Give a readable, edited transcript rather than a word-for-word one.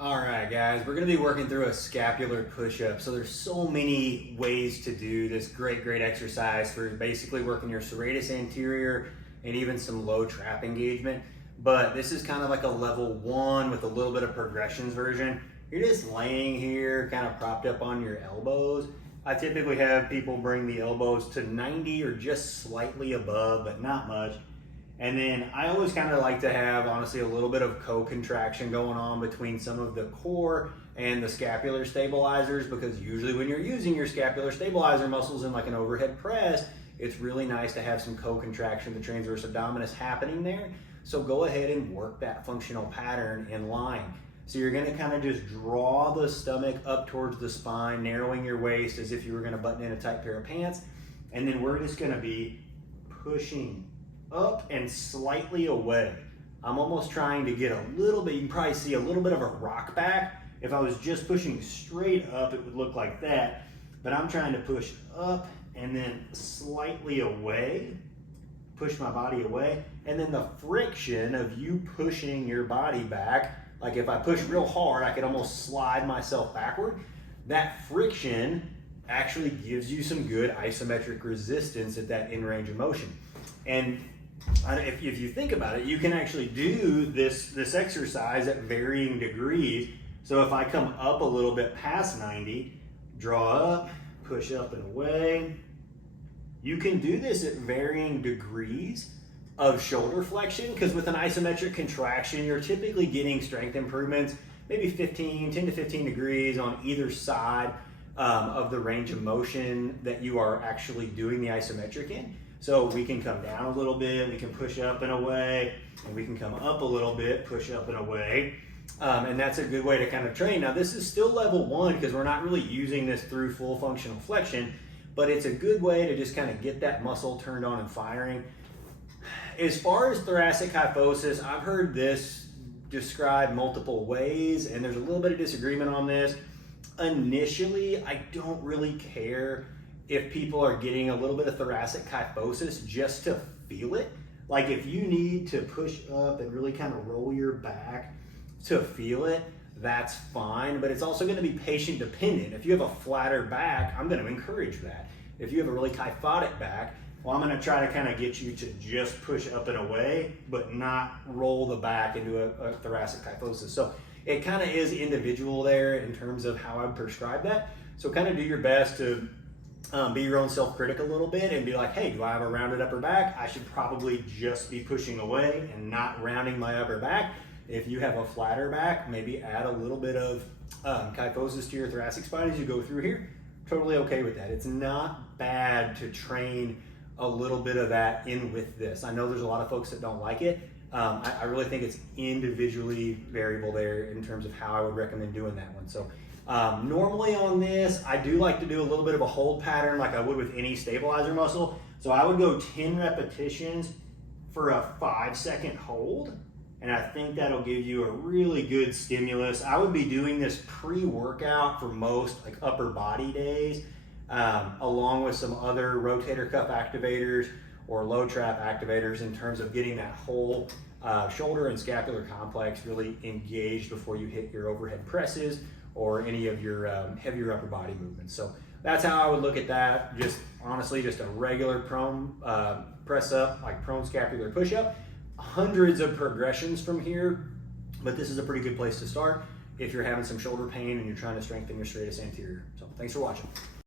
All right, guys, we're going to be working through a scapular push-up. So there's so many ways to do this great exercise for basically working your serratus anterior and even some low trap engagement. But this is kind of like a level 1 with a little bit of progressions version. You're just laying here kind of propped up on your elbows. I typically have people bring the elbows to 90 or just slightly above, but not much. And then I always kind of like to have, honestly, a little bit of co-contraction going on between some of the core and the scapular stabilizers, because usually when you're using your scapular stabilizer muscles in like an overhead press, it's really nice to have some co-contraction, the transverse abdominis happening there. So go ahead and work that functional pattern in line. So you're gonna kind of just draw the stomach up towards the spine, narrowing your waist as if you were gonna button in a tight pair of pants. And then we're just gonna be pushing up and slightly away. I'm almost trying to get a little bit, you can probably see a little bit of a rock back. If I was just pushing straight up, it would look like that. But I'm trying to push up and then slightly away, push my body away. And then the friction of you pushing your body back, like if I push real hard, I could almost slide myself backward. That friction actually gives you some good isometric resistance at that in range of motion. And if you think about it, you can actually do this exercise at varying degrees. So if I come up a little bit past 90, draw up, push up and away. You can do this at varying degrees of shoulder flexion, because with an isometric contraction, you're typically getting strength improvements, maybe 10 to 15 degrees on either side of the range of motion that you are actually doing the isometric in. So we can come down a little bit, we can push up and away, and we can come up a little bit, push up and away. And that's a good way to kind of train. Now this is still level 1 because we're not really using this through full functional flexion, but it's a good way to just kind of get that muscle turned on and firing. As far as thoracic kyphosis, I've heard this described multiple ways, and there's a little bit of disagreement on this. Initially, I don't really care if people are getting a little bit of thoracic kyphosis just to feel it. Like if you need to push up and really kind of roll your back to feel it, that's fine, but it's also gonna be patient dependent. If you have a flatter back, I'm gonna encourage that. If you have a really kyphotic back, well, I'm gonna try to kind of get you to just push up and away, but not roll the back into a thoracic kyphosis. So it kind of is individual there in terms of how I would prescribe that. So kind of do your best to be your own self-critic a little bit and be like, hey, do I have a rounded upper back? I should probably just be pushing away and not rounding my upper back. If you have a flatter back, maybe add a little bit of kyphosis to your thoracic spine as you go through here. Totally okay with that. It's not bad to train a little bit of that in with this. I know there's a lot of folks that don't like it. I really think it's individually variable there in terms of how I would recommend doing that one. So normally on this, I do like to do a little bit of a hold pattern like I would with any stabilizer muscle. So I would go 10 repetitions for a 5-second hold. And I think that'll give you a really good stimulus. I would be doing this pre-workout for most like upper body days, along with some other rotator cuff activators or low trap activators in terms of getting that whole shoulder and scapular complex really engaged before you hit your overhead presses or any of your heavier upper body movements. So that's how I would look at that. Just honestly, just a regular prone press up, like prone scapular push up. Hundreds of progressions from here, but this is a pretty good place to start if you're having some shoulder pain and you're trying to strengthen your serratus anterior. So thanks for watching.